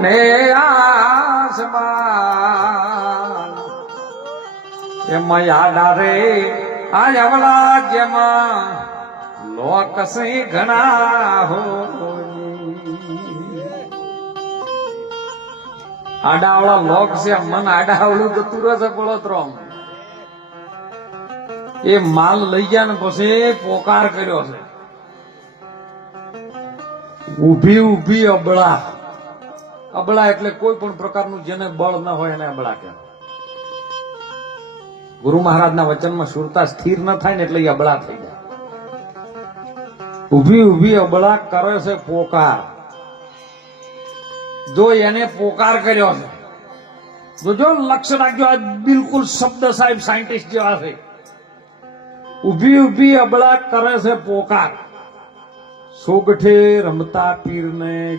ને આસમાન. રે આ અવળા લોક સિંહ ઘણા હો આડાવળા લોક છે, મન આડાવળું જતું રહેશે બળોતરો એ માલ લઈ ગયા ને પછી પોકાર કર્યો છે. ઊભી ઊભી અબળા અબળા એટલે કોઈ પણ પ્રકારનું જેને બળ ન હોય એને અબળા કહેવાય. ગુરુ મહારાજના વચનમાં સુરતા સ્થિર ન થાય ને એટલે એ અબળા થઈ જાય. ઊભી ઊભી અબળા કરે છે પોકાર. જો એને પોકાર કર્યો છે જો જો લક્ષ્ય રાખજો આ બિલકુલ શબ્દ સાહેબ સાયન્ટિસ્ટ જેવા છે. ઊભી ઊભી અબળા કરે છે પોકાર. સોગઠે રમતા પીરને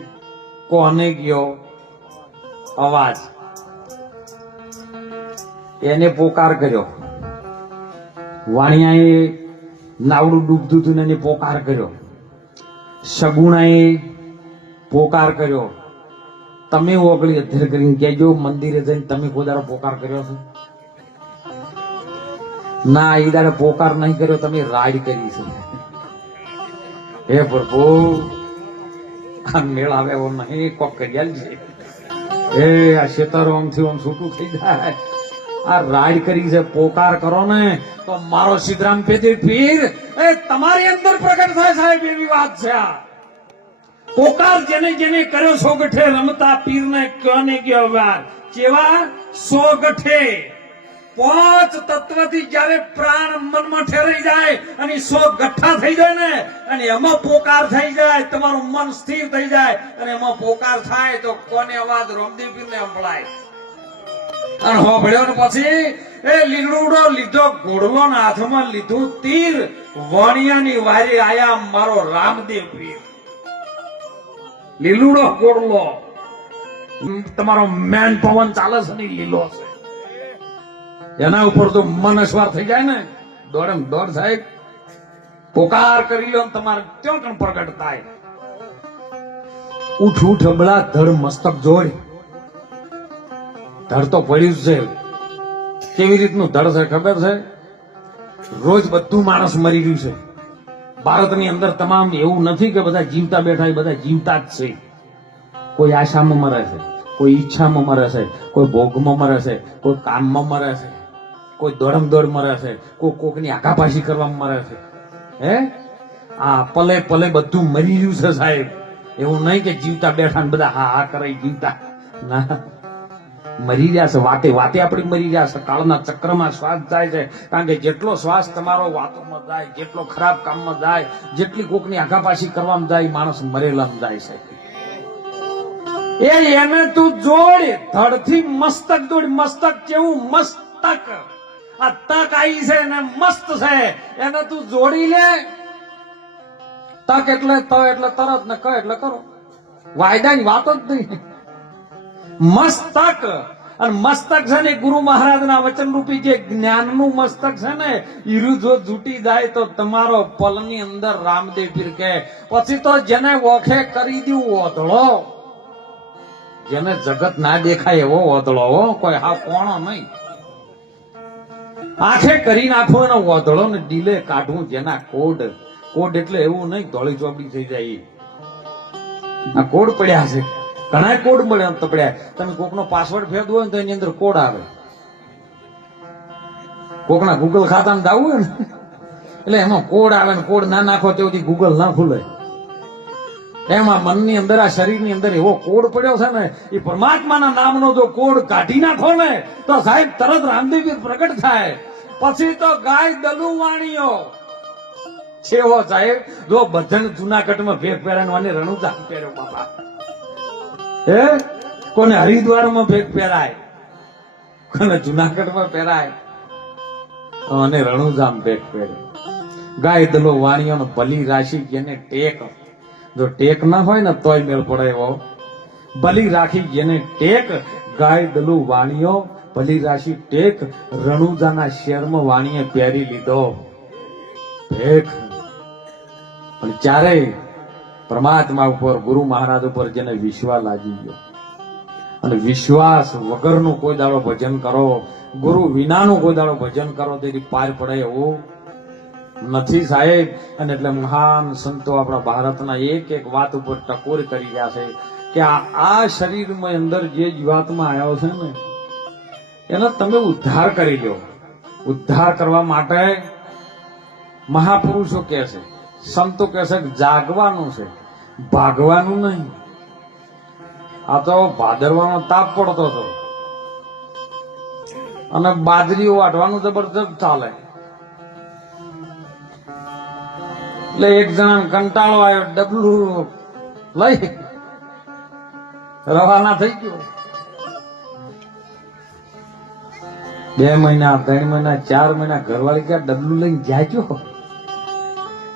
કોને ગયો? અવાજ. એને પોકાર કર્યો. વાણિયાએ નાવડું ડૂબતું હતું એને પોકાર કર્યો. સગુણાએ પોકાર કર્યો. તમે ઓગળી અધ્યર કરીને કહેજો, મંદિરે જઈને તમે કોદારો પોકાર કર્યો છે ના, એ દાડે પોકાર નહીં કર્યો, તમે રાડ કરી છે. હે પ્રભુ, આ મેળ આવે એવો નહીં, કોક કરી આલજે એ, આ શેતરો આમથી આમ છૂટું થઈ જાય. આ રાડ કરી છે, પોકાર કરો ને, તો મારો સિદ્ધરામ પેદી પીર એ, તમારી અંદર પ્રગટ થાય સાહેબ એવી વાત છે આ. પોકાર જેને જેને કર્યો, સોગઠે રમતા રમતા પીરને કયો ને કયો વાર? કેવા સો ગઠે પાંચ તત્વથી જ્યારે પ્રાણ મનમાં ઠેરાઈ જાય અને સો ગઠ્ઠા થઈ જાય ને, અને એમાં પોકાર થઈ જાય, તમારું મન સ્થિર થઈ જાય, અને એમાં પોકાર થાય તો કોને અવાજ રામદેવ ને સંભળાય? અને હોભળ્યો ને પછી, એ લીલુડો લીધો ઘોડલો ને હાથમાં લીધું તીર, વણિયાની વારી આયા મારો રામદેવ પીર લીલુડો ઘોડલો તમારો મેન પવન ચાલે છે ને, લીલો છે. એના ઉપર તો મન અસવાર થઈ જાય ને. દોડમ દોડ સાહેબ. પોકાર કરી લો તમારે ક્યાં કણ પ્રગટ થાય. ઉઠ ઉઠ અબળા ધડ મસ્તક જોઈ. ધડ તો પડ્યું છે. કેવી રીતનું ધડ છે ખબર છે? રોજ બધું માણસ મરી રહ્યું છે. ભારતની અંદર તમામ એવું નથી કે બધા જીવતા બેઠા બધા જીવતા જ છે. કોઈ આશામાં મરે છે, કોઈ ઈચ્છામાં મરે છે, કોઈ ભોગમાં મરે છે, કોઈ કામમાં મરે છે. કોઈ દોડમ દોડ મરે છે, કોઈ કોકની આઘાપાછી કરવામાં મરે છે. હે? આ પલે પલે બધું મરી રહ્યું છે સાહેબ. એવું નહીં કે જીવતા બેઠા બધા હા હા કરે જીવતા. ના. મરી રહ્યા છે, વાતે વાતે આપણે મરી રહ્યા છે. કાળના ચક્રમાં શ્વાસ જાય છે. કારણ કે જેટલો શ્વાસ તમારો વાતોમાં જાય, જેટલો ખરાબ કામમાં જાય, જેટલી કોકની આઘાપાછી કરવામાં જાય, માણસ મરેલામાં જાય છે એ એને તું જોડ, ધડથી મસ્તક દોડ, મસ્તક કેવું મસ્તક. આ તક છે ને મસ્ત છે એને તું જોડી લે તક એટલે ત એટલે તરત ને ક એટલે કરો વાયદાની વાત જ નહીં મસ્તક અને મસ્તક છે ને ગુરુ મહારાજના વચન રૂપી જે જ્ઞાનનું મસ્તક છે ને ઈરું જો જૂટી જાય તો તમારો પલની અંદર રામદેવ ફિરકે પછી તો જેને ઓખે કરી દઉં ઓધળો જેને જગત ના દેખાય એવો ઓધળો કોઈ હા કોણો નહીં આંખે કરી નાખો એનો ઓધળો ને ડીલે કાઢવું જેના કોડ કોડ એટલે એવું નહીં ધોળી ચોપડી થઈ જાય આ કોડ પડ્યા છે. ઘણા કોડ મળ્યા તો પડ્યા. તમે કોકનો પાસવર્ડ ફેરવો હોય તો એની અંદર કોડ આવે. કોકના ગૂગલ ખાતામાં દાવું હોય ને, એટલે એમાં કોડ આવે ને કોડ ના નાખો તેવું ગૂગલ ના ખુલે. એમાં મનની અંદર, આ શરીરની અંદર એવો કોડ પડ્યો છે ને એ પરમાત્માના નામનો જો કોડ કાઢી નાખો ને, તો સાહેબ તરત રામદેવ પ્રગટ થાય. પછી તો ગાય દલુવાણીઓ છેવો સાહેબ, જો બધન જુનાગઢમાં ભેગ પહેરાવાની રણુદાન પહેર્યો, બાપા. હે? કોને હરિદ્વારમાં ભેગ પહેરાય? કોને જુનાગઢમાં પહેરાય? અને રણુજામ ભેગ પહેરે ગાય દલો વાણીઓનો ભલી રાશિ જેને ટેક જો ટેક ના હોય ને તોય મેળ પડે ભલી રાખી જેને ટેક ગાય દલુ વાણીઓ, ભલી રાશિ ટેક રણુજાના શેરમાં વાણીએ પહેરી લીધો. ભેખ. પણ ચારે પરમાત્મા ઉપર, ગુરુ મહારાજ ઉપર જેને વિશ્વાસ લાગી ગયો. અને વિશ્વાસ વગરનું કોઈ દાડો ભજન કરો, ગુરુ વિનાનું કોઈ દાડો ભજન કરો, તેથી પાર પડે એવું નથી સાહેબ. અને એટલે મહાન સંતો આપણા ભારતના એક એક વાત ઉપર ટકોર કરી રહ્યા છે કે આ શરીરમાં અંદર જે જીવાત્મા આવ્યો છે ને, એનો તમે ઉદ્ધાર કરી લો. ઉદ્ધાર કરવા માટે મહાપુરુષો કહે છે, સંતો કહે છે જાગવાનું છે. ભાગવાનું નહીં. આ તો ભાદરવાનો તાપ પડતો હતો. અને બાજરી વાટવાનું જબરદસ્ત ચાલે. એટલે એક જણા કંટાળો આવ્યો, ડબલું લઈ. રવાના થઈ ગયો. બે મહિના, ત્રણ મહિના, ચાર મહિના ઘરવાળી ક્યાં ડબલું લઈને જાજો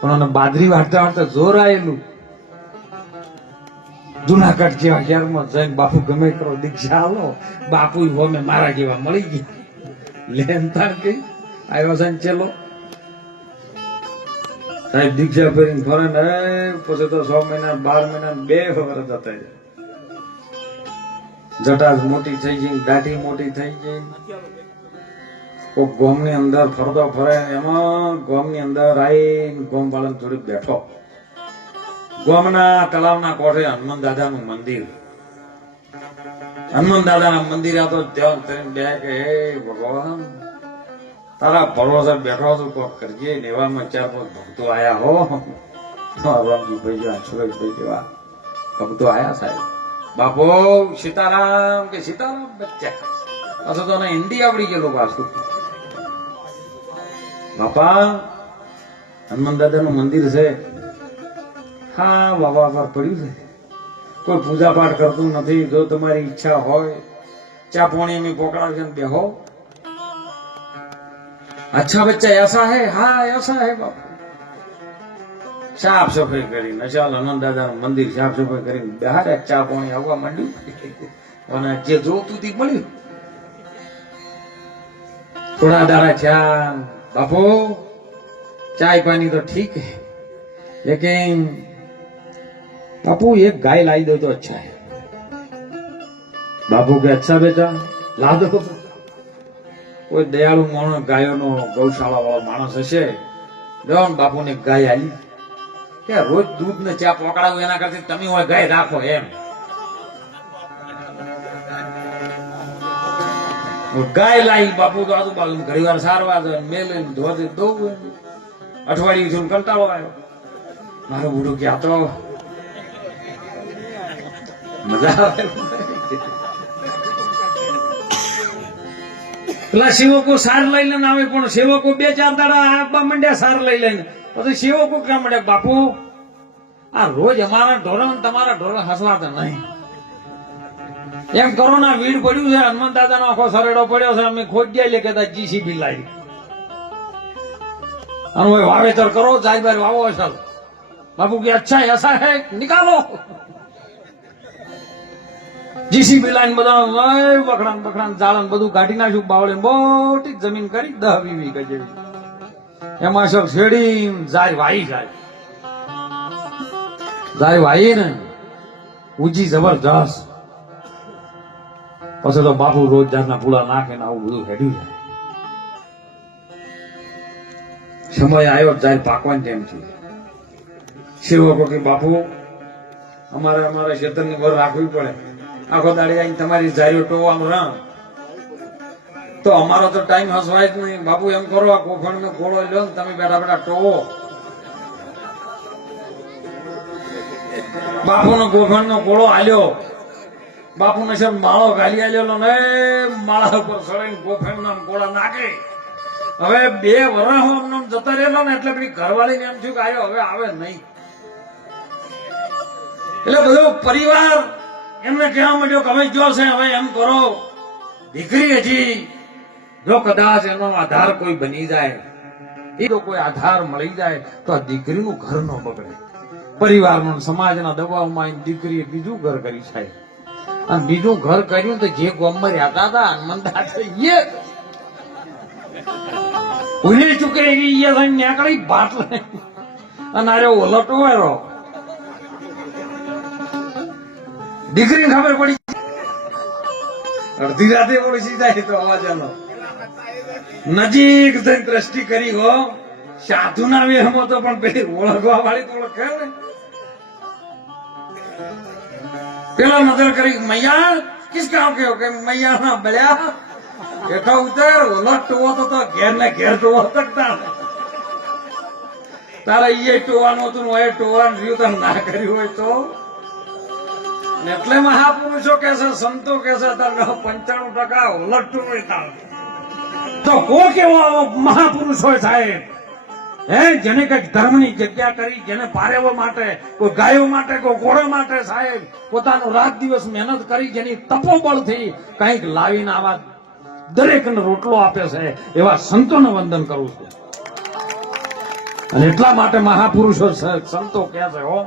પણ એને બાદરી વાટતા વાટતા જોર આવેલું જુનાગઢ જેવા શહેરમાં જઈને બાપુ ગમે કરો દીક્ષા આવો બાપુ હોમે મારા જેવા મળી ગયા. લેન તાર કઈ આવ્યો છે ચેલો. સાહેબ, દીક્ષા કરીને ફરે ને, પછી તો છ મહિના, બાર મહિના, બે વર્ષ જતા જાય. જટાસ મોટી થઈ ગઈ, દાઢી મોટી થઈ ગઈ. કોક ગોમની અંદર ફરતો ફરે એમાં એમાં ગોમની અંદર આવીને ગોમ પાલન થોડીક બેઠો. ગોમના તળાવના કોઠે હનુમાન દાદાનું મંદિર. હનુમાન દાદાના મંદિર આ તો ત્યાં કરીને બે કે, હે ભગવાન તારા ભરોસર બેઠો છું, કોક કરજે એવામાં ચાર પાંચ ભક્તો આયા હો. રામજી ભાઈ જેવા સુરેશભાઈ જેવા ભક્તો આયા સાહેબ. બાપો, સીતારામ કે સીતારામ બચ્ચા. અથવા તો હિન્દી આવડી ગયેલું પાછું. બાપા, હનુમાન દાદાનું મંદિર છે. હા બાબા પર પડ્યું છે. કોઈ પૂજા પાઠ કરતું નથી. જો તમારી ઈચ્છા હોય, ચા પાણી અમે છે ને બેહો. अच्छा बच्चा ऐसा है हाँ ऐसा है बापू સાફ સફાઈ કરીને ચાલ હનુમાન દાદાનું મંદિર સાફ સફાઈ કરીને બહાર ચા પાણી આવવા માંડ્યું અને જે જોતું તે મળ્યું થોડા દાડા થયા બાપુ ચાય પાણી તો ઠીક है लेकिन बापू एक गाय लाई दो तो अच्छा है बापू के अच्छा बेटा ला दो કોઈ દયાળુ માણસ, ગાયોનો ગૌશાળા વાળો માણસ હશે, ડોન બાપુને ગાય આલી કે રોજ દૂધ ને ચા પકડાવું એના કરતા તમે હોય ગાય રાખો એમ. ગાય લાવી બાપુ તો આજુબાજુ ઘણી વાર સારવા દે મેલે ધોધે દોવું. અઠવાડિયું છું કંટાળો આવ્યો. મારું બુડો ક્યાં તો મજા આવે. પેલા સેવકો સાર લઈ લઈને આવે પણ સેવકો બે ચાર દાડા આપવા માંડ્યા, સાર લઈ લઈને. પછી સેવકો ક્યાં માંડ્યા? બાપુ, આ રોજ અમારા ઢોરણ તમારા ઢોરણ હસવાતા નહીં. એમ કરો ના વીડ પડ્યું છે, હનુમાન દાદાનો આખો સરેડો પડ્યો છે, અમે ખોટ ગયા લે કદાચ જીસીબી લાવી. અને વાવેતર કરો જાય બાર વાવો અસલ. બાપુ કે, અચ્છા, એસા હે? નિકાલો. જીસીબી લાઈન બધા વખડાન બખડાન જાળન બધું કાઢી નાખ્યું, બાવળે મોટી જમીન કરી દહ વીવી ગઈ એમાં સર શેડી જાય વાઈ જાય. જાય વાઈ ને ઉજી જબરજસ્ત પછી તો બાપુ રોજ જાતના પૂળા નાખે ને આવું બધું હેડ્યું જાય સમય આવ્યો જાય પાકવાની ટાઈમ છે સેવકો કે બાપુ, અમારે અમારા ક્ષેત્રની વર રાખવી પડે. આખો દાડી આવીને તમારી જારીઓ ટોવાનું ના તો અમારો તો ટાઈમ હસવાય જ નહીં. બાપુ એમ કરો, આ કોફણ નો ગોળો લ્યો ને તમે બેઠા બેઠા ટોવો. બાપુ નો ગોફણ નો ગોળો આલ્યો. બાપુ ને છે માળો ગાલી આલ્યો ને માળા ઉપર સડાઈને ગોફણ ના ગોળા નાખે. હવે બે વર્ષ અમને જતા રહેલો ને એટલે પેલી ઘરવાળી એમ થયું કે આવ્યો હવે આવે નહીં. એટલે બધો પરિવાર એમને કહેવા માંડ્યો કે હવે જો હવે એમ કરો. દીકરી હજી જો કદાચ એનો આધાર કોઈ બની જાય, એ જો કોઈ આધાર મળી જાય, તો આ દીકરીનું ઘર ન બગડે. પરિવારનું સમાજના દબાવમાં દીકરીએ બીજું ઘર કરી થાય અને બીજું ઘર કર્યું તો જે ગોમમાં રહેતા હતા હનુમંતા એ ભૂલી ચૂકે એ નીકળી બાટલે. અને અરે ઓલટો વાળો દીકરીને ખબર પડી અડધી રાતે ઓળખી જાય તો અવાજ આનો નજીક થઈ દ્રષ્ટિ કરી ગો સાધુ ના વેહમો તો પણ પેલી ઓળખવા વાળી તો ઓળખે ને. પેલા નજર કરી, મૈયા કિસ કામ કે કે મૈયા ના બળ્યા. એઠો ઉતર ઓલો ટોવો તો ઘેર ને ઘેર ટોવો તકતા તારા ઈએ ટોવાનું હતું એ ટોવાનું રહ્યું તને ના કર્યું હોય તો? એટલે મહાપુરુષો કે છે, સંતો કે છે પંચાણું ટકા ઓલટતું નહીં તો કો કેવો મહાપુરુષ હોય સાહેબ? હે, જેને કંઈક ધર્મની જગ્યા કરી, જેને પારેવા માટે, કોઈ ગાયો માટે, કોઈ ઘોડા માટે સાહેબ, પોતાનો રાત દિવસ મહેનત કરી, જેની તપોબળથી કંઈક લાવીને આવા દરેકને રોટલો આપે છે, એવા સંતોને વંદન કરું છું. અને એટલા માટે મહાપુરુષો સંતો કહે છે, હો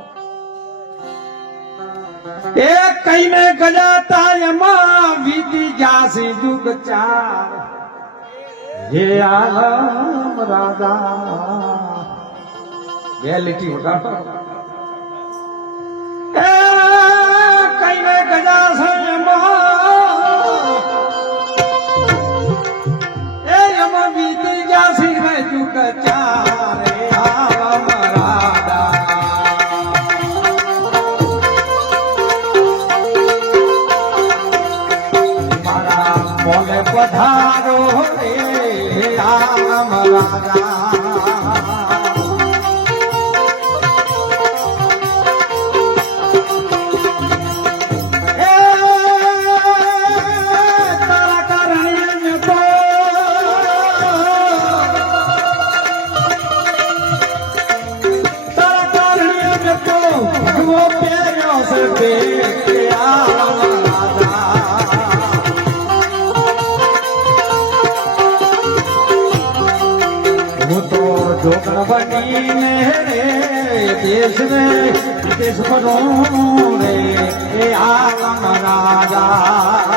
એ કઈને ગજાતા એમાં વીતી જાસી જુગ ચાર. હે આલમ રાધા. બે લીટી એ મેં ગજા એમાં બનીને રે દેશ ને દેશ રે એ આલમ રાજા.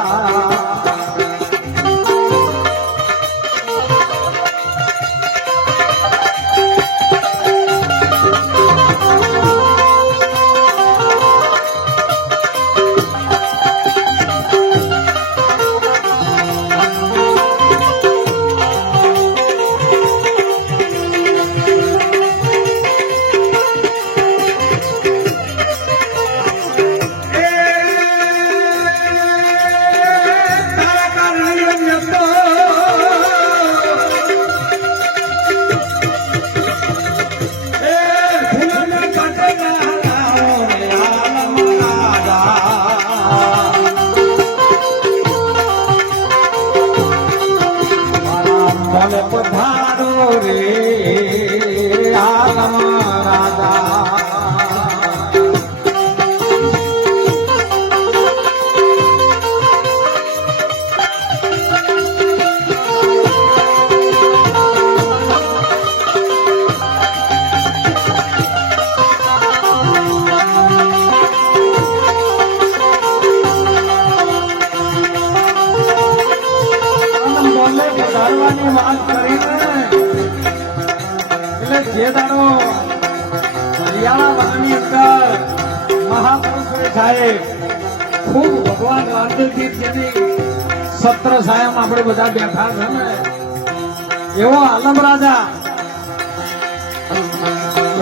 બધા બેઠા છે ને. એવો આલમ રાજા.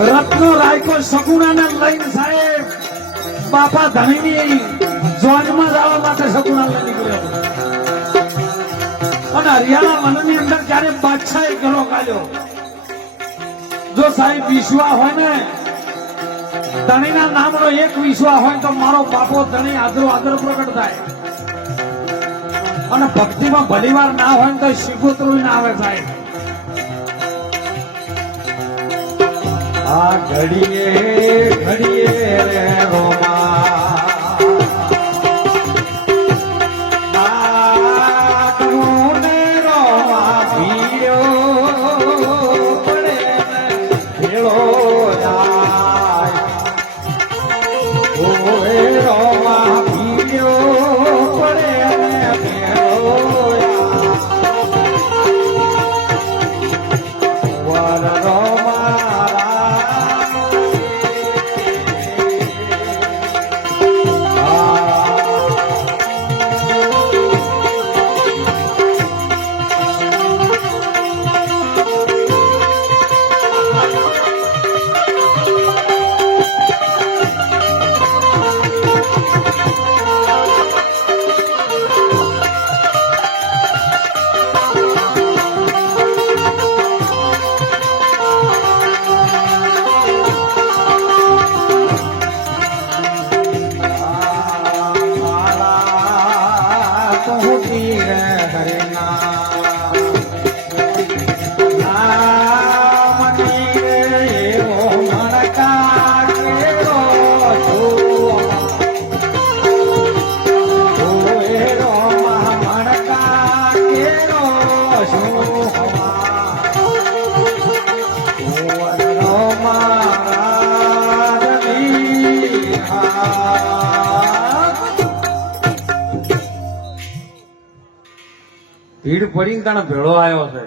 રત્નો રાયકો સગુણાને લઈને સાહેબ. બાપા ધણીની જોનમાં જવા માટે સગુણા લઈ નીકળ્યો. અને હરિયાણા વનની અંદર ક્યારે બાદશાહ ગળો કાઢ્યો? જો સાહેબ વિશ્વા હોય ને, ધણીના નામનો એક વિશ્વા હોય તો મારો બાપો ધણી આદરો આદર પ્રગટ થાય. અને ભક્તિમાં ભલીવાર ના હોય ને તો શિગોતરું ના આવે સાહેબ. આ ઘડીએ ઘડીએ રોમા. પડીને તને ભેળો આવ્યો છે.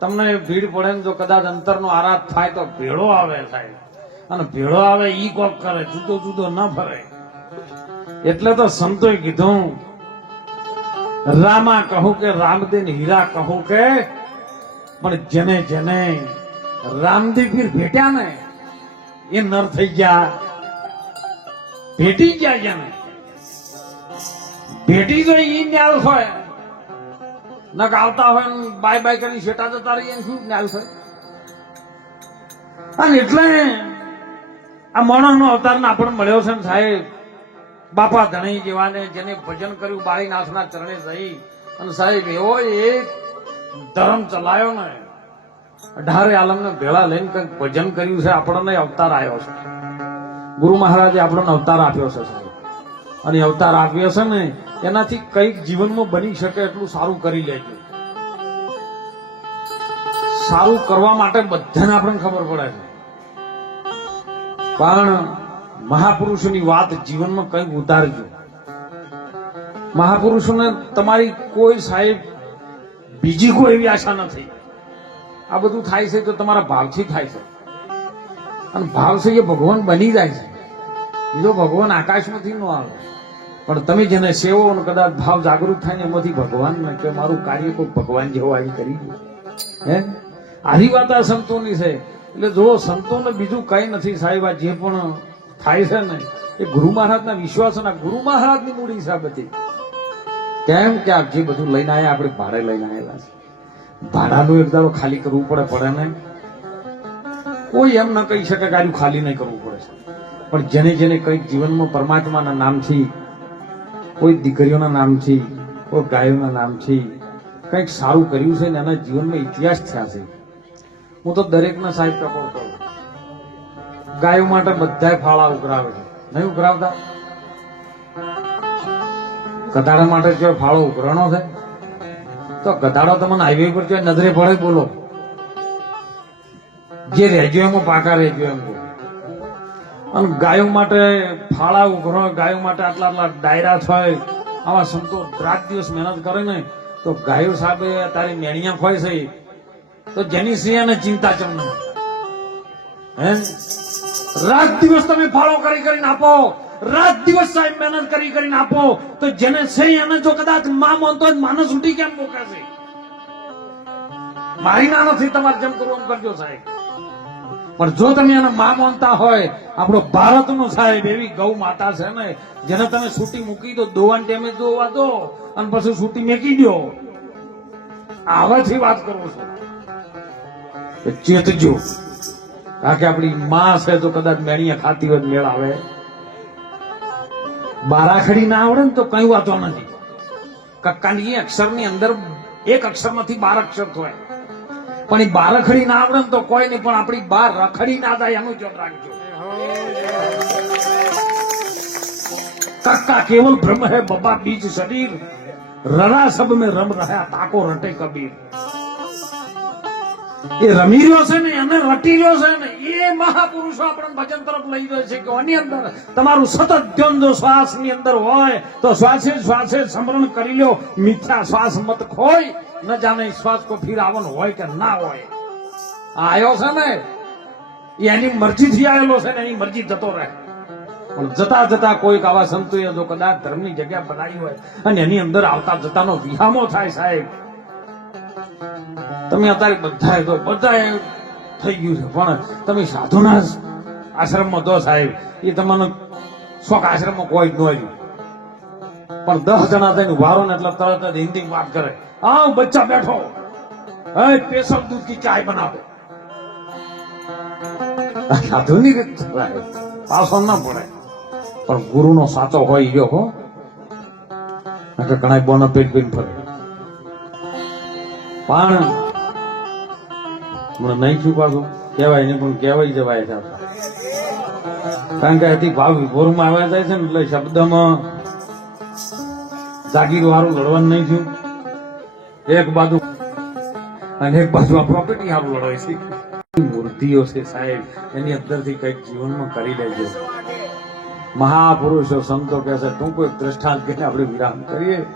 તમને ભીડ પડે ને જો કદાચ અંતરનો આરાધ થાય તો ભેળો આવે સાહેબ. અને ભેળો આવે ઈ કોક કરે, જુદો જુદો ન ફરે એટલે તો સંતોએ કીધું, રામા કહું કે રામદેન હીરા કહું કે, પણ જેને જેને રામદેવ પીર ભેટ્યા ને, એ નર થઈ ગયા. ભેટી ગયા જેને. ભેટી તો ઈ ન્યાલ હોય. નક આવતા હોય બાય બાય કરીને શેટા જતા રહીએ શું જ્ઞાન હોય અને એટલે આ માણસનો અવતાર આપણને મળ્યો છે ને સાહેબ. બાપા ધણી જેવાને જેને ભજન કર્યું, બાળીનાથના ચરણે જઈ. અને સાહેબ, એવો એક ધર્મ ચલાયો ને, અઢારે આલમને ભેળા લઈને કંઈક ભજન કર્યું છે, આપણને અવતાર આવ્યો છે. ગુરુ મહારાજે આપણને અવતાર આપ્યો છે, સાહેબ. અને અવતાર આપ્યો છે ને એનાથી કંઈક જીવનમાં બની શકે એટલું સારું કરી લેજો. સારું કરવા માટે બધાને આપણને ખબર પડે છે. પણ મહાપુરુષોની વાત જીવનમાં કંઈક ઉતારજો. મહાપુરુષોને તમારી કોઈ સાહેબ બીજી કોઈ એવી આશા નથી. આ બધું થાય છે તો તમારા ભાવથી થાય છે. અને ભાવ છે એ ભગવાન બની જાય છે. બીજો ભગવાન આકાશમાંથી ન આવે. પણ તમે જેને સેવો અને કદાચ ભાવ જાગૃત થાય ને એમાંથી ભગવાન કે મારું કાર્ય કોઈ ભગવાન જેવો આવી કરી હે? આવી વાત આ સંતોની છે. એટલે જો સંતોને બીજું કઈ નથી સાહેબ, આ જે પણ થાય છે ને, એ ગુરુ મહારાજના વિશ્વાસના ગુરુ મહારાજની મૂડી છે આ બધી. કેમ કે આ જે બધું લઈને આવ્યા આપણે ભાડે લઈને આવેલા છે. ભાડાનું એક દાડો ખાલી કરવું પડે પડે ને? કોઈ એમ ન કહી શકે કે આનું ખાલી નહીં કરવું પડે. પણ જેને જેને કંઈક જીવનમાં પરમાત્માના નામથી કોઈ દીકરીઓના નામથી, કોઈ ગાયોના નામથી કંઈક સારું કર્યું છે ને એના જીવનમાં ઇતિહાસ થયા છે? હું તો દરેકના સાહેબ ટકોર કરું ગાયો માટે બધાય ફાળા ઉઘરાવે છે. નહીં ઉઘરાવતા? ગધાડા માટે જો ફાળો ઉઘરાણો છે, તો ગધાડો તમને હાઈવે પર જો નજરે પડે બોલો. જે રહેજો એમાં, પાકા રહેજો એમ અને ગાયો માટે ફાળા ઉઘરો ગાયો માટે આટલા આટલા ડાયરા થાય, આવા સંતો રાત દિવસ મહેનત કરે ને, તો ગાયો સાહેબ તારી મેણિયા ખોય છે. તો જેની સિંહને ચિંતા ચમ હે? રાત દિવસ તમે ફાળો કરી કરીને આપો. રાત દિવસ સાહેબ મહેનત કરી કરીને આપો. તો જેને છે એને જો કદાચમાં મોનતો માનસ ઉઠી કેમ મૂકે મારી ના નથી તમારે જેમ કરવું કરજો સાહેબ. પણ જો તમે એને માં માનતા હોય, આપણો ભારતનો સાહેબ એવી ગૌ માતા છે ને, જેને તમે છૂટી મૂકી દો, દોવાન ટાઈમે દોવા દો, અને પછી છૂટી મેકી દો. આવાથી વાત કરું છું. ચેતજો. કારણ કે આપણી માં છે તો કદાચ મેણીયા ખાતી હોય મેળ આવે. બારાખડી ના આવડે ને તો કઈ વાતો નથી. કક્કાની અક્ષરની અંદર, એક અક્ષરમાંથી બાર અક્ષર થાય પણ એ બારખડી ના આવડે તો કોઈ નહીં પણ આપણી બાર રખડી ના થાય, એનું ધ્યાન રાખજો. કક્કા કેવલ બ્રહ્મ હે બબા બીજ શરીર રરા સબ મે રમ રહ્યા તાકો રટે કબીર. એ રમી રહ્યો છે ને, એને રટી રહ્યો છે ને, એ મહાપુરુષો આપણને ભજન તરફ લઈ જાય છે કે આની અંદર તમારું સતત ધ્યાન જો શ્વાસની અંદર હોય, તો શ્વાસે શ્વાસે સ્મરણ કરી લો મિથ્યા શ્વાસ મત ખોય. ન જાણે શ્વાસ કો ફીર આવન હોય કે ના હોય. આવ્યો છે ને એની મરજીથી આવેલો છે ને, એની મરજી જતો રહે. પણ જતા જતા કોઈક આવા સંતોએ જો કદાચ ધર્મની જગ્યા બનાવી હોય અને એની અંદર આવતા જતાનો વિહામો થાય સાહેબ. તમે અત્યારે બધા તો બધા થઈ ગયું છે, પણ તમે સાધુના આશ્રમમાં દો સાહેબ એ તમારો શોખ આશ્રમમાં કોઈ જ ન હોય. પણ દસ જણા થઈને વારો ને એટલે તરત જ હિન્દી વાત કરે. આવ બચ્ચા બેઠો. હે સ્પેશિયલ દૂધ કી ચાય બનાવે. આધુનિક. પાછો ના પડે પણ ગુરુનો સાચો હોય ઈ હો. કે ઘણા બોનો પેટ પીને ફરે પણ મને નહીં છું પાછું. કહેવાય નહીં, પણ કહેવાય જવાય છે. કારણ કે હજી ભાવ વિભોરમાં આવ્યા જાય છે ને એટલે શબ્દમાં જાગીર વાળું લડવાનું નહીં થયું. એક બાજુ અને એક બાજુ આ પ્રોપર્ટી સારું લડવાય છે. મૂર્તિઓ છે સાહેબ, એની અંદરથી કંઈક જીવનમાં કરી લેજો. મહાપુરુષો, સંતો કહે છે ટૂંકો એક દ્રષ્ટાંત કહીને આપણે વિરામ કરીએ?